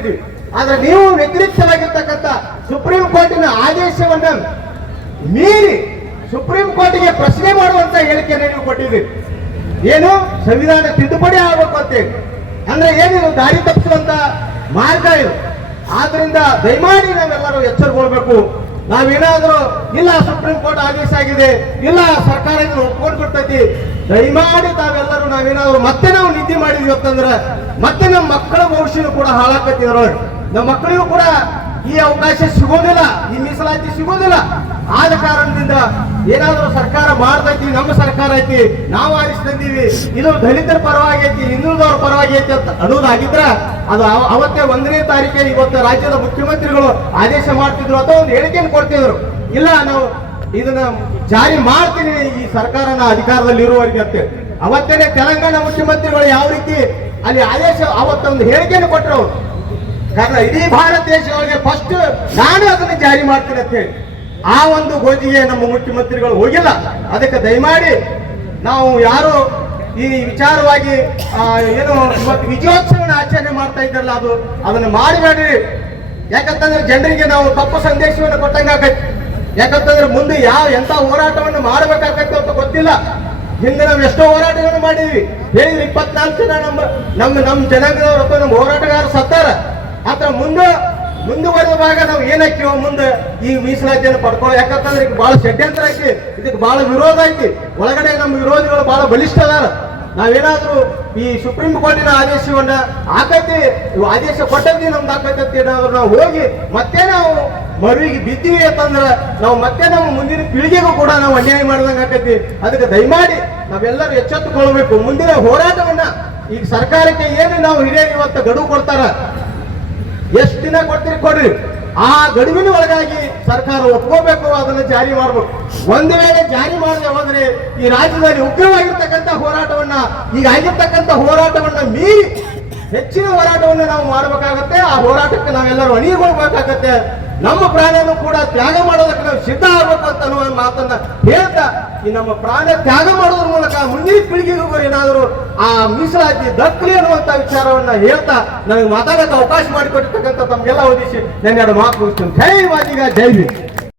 ಮಾಡಿದ್ವಿ ಆದ್ರೆ ನೀವು ವ್ಯತಿರಿಕ್ತವಾಗಿರ್ತಕ್ಕಂಥ ಸುಪ್ರೀಂ ಕೋರ್ಟಿನ ಆದೇಶವನ್ನ ಮೀರಿ ಸುಪ್ರೀಂ ಕೋರ್ಟಿಗೆ ಪ್ರಶ್ನೆ ಮಾಡುವಂತ ಹೇಳಿಕೆಯನ್ನು ನೀವು ಕೊಟ್ಟಿದ್ದೀರಿ. ಏನು? ಸಂವಿಧಾನ ತಿದ್ದುಪಡಿ ಆಗಬೇಕು ಅಂತೇಳಿ ಅಂದ್ರೆ ಏನಿದು ದಾರಿ ತಪ್ಪಿಸುವಂತ ಮಾರ್ಗ ಇದು. ಆದ್ರಿಂದ ದಯಮಾಡಿ ನಾವೆಲ್ಲರೂ ಎಚ್ಚರಗೊಳ್ಬೇಕು. ನಾವೇನಾದ್ರೂ, ಇಲ್ಲ ಸುಪ್ರೀಂ ಕೋರ್ಟ್ ಆದೇಶ ಆಗಿದೆ, ಇಲ್ಲ ಸರ್ಕಾರ ಇದನ್ನು ಒಪ್ಕೊಂಡ್ಬಿಡ್ತೈತಿ ದಯಮಾಡಿ ತಾವೆಲ್ಲರೂ ನಾವೇನಾದ್ರೂ ಮತ್ತೆ ನಾವು ನಿದ್ದೆ ಮಾಡಿದ್ವಿ ಅಂತಂದ್ರೆ ಮತ್ತೆ ನಮ್ಮ ಮಕ್ಕಳ ಭವಿಷ್ಯ ಕೂಡ ಹಾಳಾಕತ್ತಿದ್ರು ನೋಡಿ ನಮ್ಮ ಮಕ್ಕಳಿಗೂ ಕೂಡ ಈ ಅವಕಾಶ ಸಿಗೋದಿಲ್ಲ, ಈ ಮೀಸಲಾತಿ ಸಿಗೋದಿಲ್ಲ. ಆದ ಕಾರಣದಿಂದ ಏನಾದರೂ ಸರ್ಕಾರ ಮಾಡ್ತೈತಿ, ನಮ್ಮ ಸರ್ಕಾರ ಐತಿ, ನಾವು ಆರಿಸ್ತಂದೀವಿ ಇದು ದಲಿತರ ಪರವಾಗಿ ಐತಿ, ಹಿಂದುಳಿದವ್ರ ಪರವಾಗಿ ಐತಿ ಅಂತ ಅನ್ನೋದಾಗಿದ್ರ ಅದು ಅವತ್ತೇ ಒಂದನೇ ತಾರೀಕಿಗೆ ಇವತ್ತು ರಾಜ್ಯದ ಮುಖ್ಯಮಂತ್ರಿಗಳು ಆದೇಶ ಮಾಡ್ತಿದ್ರು ಅಥವಾ ಒಂದು ಹೇಳಿಕೆಯನ್ನು ಕೊಡ್ತಿದ್ರು. ಇಲ್ಲ, ನಾವು ಇದನ್ನ ಜಾರಿ ಮಾಡ್ತೀನಿ ಈ ಸರ್ಕಾರನ ಅಧಿಕಾರದಲ್ಲಿ ಇರುವವರಿಗೆ ಅಂತೇಳಿ ಅವತ್ತೇನೆ ತೆಲಂಗಾಣ ಮುಖ್ಯಮಂತ್ರಿಗಳು ಯಾವ ರೀತಿ ಅಲ್ಲಿ ಆದೇಶ, ಅವತ್ತೊಂದು ಹೇಳಿಕೆಯನ್ನು ಕೊಟ್ಟರು ಅವರು. ಕಾರಣ ಇಡೀ ಭಾರತ ದೇಶದೊಳಗೆ ಫಸ್ಟ್ ನಾನು ಅದನ್ನು ಜಾರಿ ಮಾಡ್ತೀನಿ ಅಂತ ಹೇಳಿ. ಆ ಒಂದು ಗೋಜಿಗೆ ನಮ್ಮ ಮುಖ್ಯಮಂತ್ರಿಗಳು ಹೋಗಿಲ್ಲ. ಅದಕ್ಕೆ ದಯಮಾಡಿ ನಾವು ಯಾರು ಈ ವಿಚಾರವಾಗಿ ಏನು ಇವತ್ತು ವಿಜಯೋತ್ಸವನ ಆಚರಣೆ ಮಾಡ್ತಾ ಇದ್ದಾರಲ್ಲ ಅದು, ಅದನ್ನು ಮಾಡಬೇಡ್ರಿ. ಯಾಕಂತಂದ್ರೆ ಜನರಿಗೆ ನಾವು ತಪ್ಪು ಸಂದೇಶವನ್ನು ಕೊಟ್ಟಂಗ ಯಾಕಂತಂದ್ರೆ ಮುಂದೆ ಯಾವ ಎಂತ ಹೋರಾಟವನ್ನು ಮಾಡಬೇಕಾಗತ್ತೆ ಅಂತ ಗೊತ್ತಿಲ್ಲ. ಹಿಂದೆ ನಾವು ಎಷ್ಟೋ ಹೋರಾಟಗಳನ್ನು ಮಾಡಿದ್ವಿ. ಹೇಳಿದ್ರೆ ಇಪ್ಪತ್ನಾಲ್ಕು ಜನ ನಮ್ಮ ನಮ್ಮ ನಮ್ಮ ಜನಾಂಗದವರು ನಮ್ಮ ಹೋರಾಟಗಾರ ಸತ್ತಾರ. ಆತರ ಮುಂದೆ, ಮುಂದುವರೆದ ಭಾಗ ನಾವು ಏನಕ್ಕಿವ ಮುಂದೆ ಈ ಮೀಸಲಾತಿಯನ್ನು ಪಡ್ಕೊಳ್ಳೋ ಯಾಕಂತಂದ್ರೆ ಈಗ ಬಹಳ ಷಡ್ಯಂತ್ರ ಐತಿ ಇದಕ್ಕೆ ಬಹಳ ವಿರೋಧ ಐತಿ ಒಳಗಡೆ ನಮ್ಮ ವಿರೋಧಿಗಳು ಬಹಳ ಬಲಿಷ್ಠ ಅದಾರ ನಾವೇನಾದ್ರೂ ಈ ಸುಪ್ರೀಂ ಕೋರ್ಟಿನ ಆದೇಶವನ್ನ ಆಕತಿ ಆದೇಶ ಕೊಟ್ಟದ್ದಿ ನಮ್ದು ಆಕತಿ ಅಂತ ಏನಾದ್ರು ನಾವು ಹೋಗಿ ಮತ್ತೆ ನಾವು ಮರುವಿಗೆ ಬಿದ್ದೀವಿ ಅಂತಂದ್ರೆ ನಾವು ಮತ್ತೆ ನಮ್ಮ ಮುಂದಿನ ಪೀಳಿಗೆಗೂ ಕೂಡ ನಾವು ಅನ್ಯಾಯ ಮಾಡಿದಂಗೆ ಆಗ್ತೈತಿ ಅದಕ್ಕೆ ದಯಮಾಡಿ ನಾವೆಲ್ಲರೂ ಎಚ್ಚೆತ್ತುಕೊಳ್ಬೇಕು ಮುಂದಿನ ಹೋರಾಟವನ್ನ ಈಗ ಸರ್ಕಾರಕ್ಕೆ ಏನು ನಾವು ಹಿರಿಯರು ಇವತ್ತು ಗಡುವು ಕೊಡ್ತಾರ? ಎಷ್ಟು ದಿನ ಕೊಡ್ತೀರಿ ಕೊಡ್ರಿ. ಆ ಗಡುವಿನ ಒಳಗಾಗಿ ಸರ್ಕಾರ ಒಪ್ಕೋಬೇಕು ಅದನ್ನು ಜಾರಿ ಮಾಡ್ಬೇಕು. ಒಂದು ವೇಳೆ ಜಾರಿ ಮಾಡದೆ ಹೋದ್ರೆ ಈ ರಾಜ್ಯದಲ್ಲಿ ಉಗ್ರವಾಗಿರ್ತಕ್ಕಂಥ ಹೋರಾಟವನ್ನ, ಈಗ ಆಗಿರ್ತಕ್ಕಂಥ ಹೋರಾಟವನ್ನ ಮೀರಿ ಹೆಚ್ಚಿನ ಹೋರಾಟವನ್ನು ನಾವು ಮಾಡಬೇಕಾಗತ್ತೆ. ಆ ಹೋರಾಟಕ್ಕೆ ನಾವೆಲ್ಲರೂ ಅಣಿಗೊಳ್ಬೇಕಾಗತ್ತೆ ನಮ್ಮ ಪ್ರಾಣವನ್ನು ಕೂಡ ತ್ಯಾಗ ಮಾಡೋದಕ್ಕೆ ನಾವು ಸಿದ್ಧ ಆಗ್ಬೇಕು ಅಂತ ಅನ್ನುವ ಮಾತನ್ನ ಹೇಳ್ತಾ, ಈ ನಮ್ಮ ಪ್ರಾಣ ತ್ಯಾಗ ಮಾಡೋದ್ರ ಮೂಲಕ ಮುಂದಿನ ಪೀಳಿಗೆಗೂ ಏನಾದರೂ ಆ ಮೀಸಲಾತಿ ದಕ್ಕಲಿ ಅನ್ನುವಂತ ವಿಚಾರವನ್ನ ಹೇಳ್ತಾ ನನಗೆ ಮಾತಾಡಕ್ಕೆ ಅವಕಾಶ ಮಾಡಿಕೊಟ್ಟಿರ್ತಕ್ಕಂಥ ತಮ್ಗೆಲ್ಲ ಉದ್ದೇಶ ನನ್ನೆರಡು ಮಾತು ಜೈ ವಾಜಿಗ ಜೈ